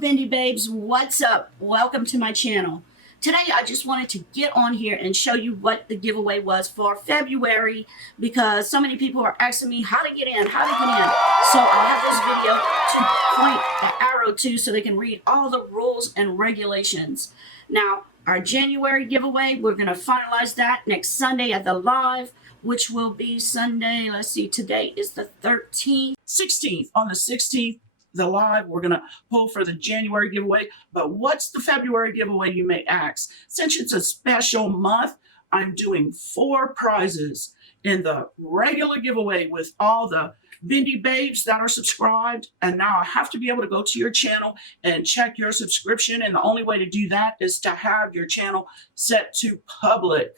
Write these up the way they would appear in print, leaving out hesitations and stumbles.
Bindi Babes, what's up? Welcome to my channel. Today I just wanted to get on here and show you what the giveaway was for February because so many people are asking me how to get in. So I'll have this video to point the arrow to so they can read all the rules and regulations. Now, our January giveaway, we're going to finalize that next Sunday at the live, which will be Sunday. Let's see, today is the 13th. 16th. On the 16th, the live, we're going to pull for the January giveaway. But what's the February giveaway, you may ask? Since it's a special month, I'm doing 4 prizes in the regular giveaway with all the Bindi Babes that are subscribed. And now I have to be able to go to your channel and check your subscription. And the only way to do that is to have your channel set to public.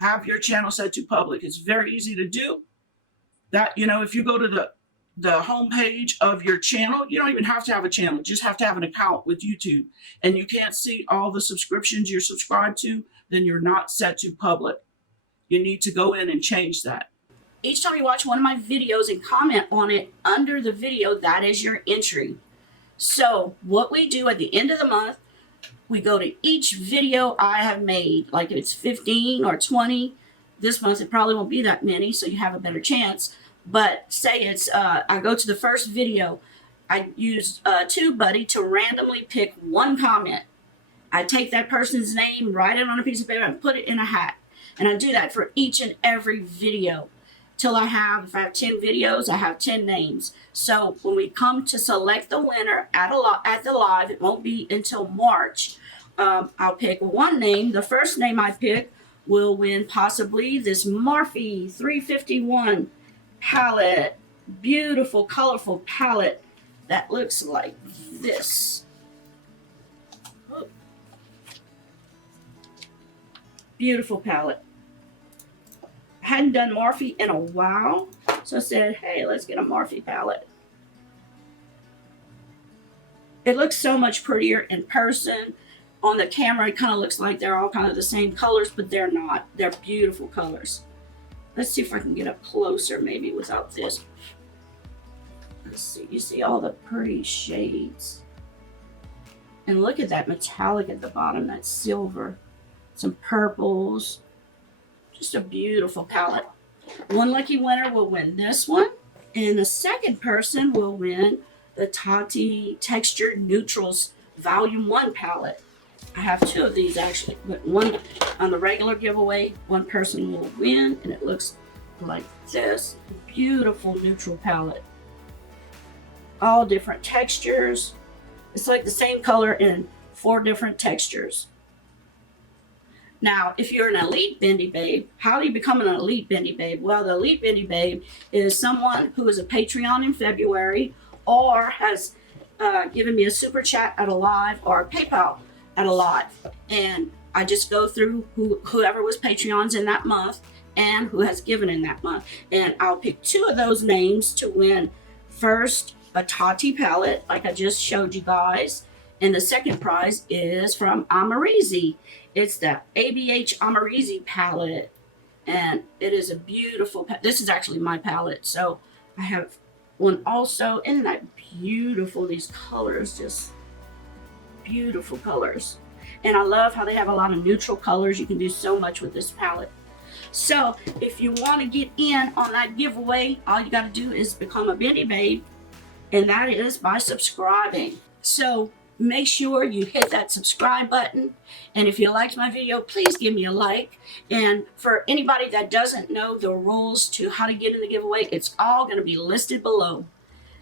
Have your channel set to public. It's very easy to do. That, if you go to the homepage of your channel, you don't even have to have a channel. You just have to have an account with YouTube. And you can't see all the subscriptions you're subscribed to, then you're not set to public. You need to go in and change that. Each time you watch one of my videos and comment on it under the video, that is your entry. So what we do at the end of the month, we go to each video I have made, like if it's 15 or 20. This month it probably won't be that many, so you have a better chance. But say it's, I go to the first video, I use TubeBuddy to randomly pick one comment. I take that person's name, write it on a piece of paper, and put it in a hat. And I do that for each and every video. Till if I have 10 videos, I have 10 names. So when we come to select the winner at the live, it won't be until March. I'll pick one name. The first name I pick will win possibly this Morphe 351 palette. Beautiful, colorful palette that looks like this. Beautiful palette. Hadn't done Morphe in a while, so I said, hey, let's get a Morphe palette. It looks so much prettier in person. On the camera, it kind of looks like they're all kind of the same colors, but they're not. They're beautiful colors. Let's see if I can get up closer, maybe without this. Let's see, you see all the pretty shades. And look at that metallic at the bottom, that silver. Some purples. Just a beautiful palette. One lucky winner will win this one. And the second person will win the Tati Textured Neutrals Volume 1 palette. I have 2 of these actually, but one on the regular giveaway, one person will win, and it looks like this. Beautiful neutral palette. All different textures. It's like the same color in 4 different textures. Now, if you're an elite Bindi Babe, how do you become an elite Bindi Babe? Well, the elite Bindi Babe is someone who is a Patreon in February or has given me a super chat at a live or a PayPal at a live. And I just go through whoever was Patreons in that month and who has given in that month. And I'll pick 2 of those names to win. First, a Tati palette, like I just showed you guys. And the second prize is from Abh Amrezy. It's the Abh Amrezy palette. And it is a beautiful palette. This is actually my palette. So I have one also. Isn't that beautiful? These colors, just beautiful colors. And I love how they have a lot of neutral colors. You can do so much with this palette. So if you want to get in on that giveaway, all you got to do is become a Bindi Babe. And that is by subscribing. So make sure you hit that subscribe button. And if you liked my video, please give me a like. And for anybody that doesn't know the rules to how to get in the giveaway, it's all going to be listed below.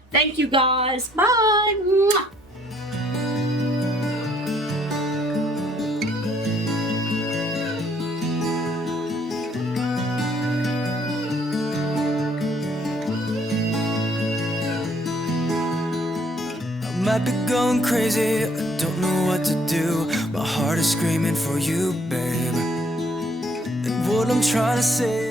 Thank you guys. Bye. Mwah. Might be going crazy, I don't know what to do. My heart is screaming for you, babe. And what I'm trying to say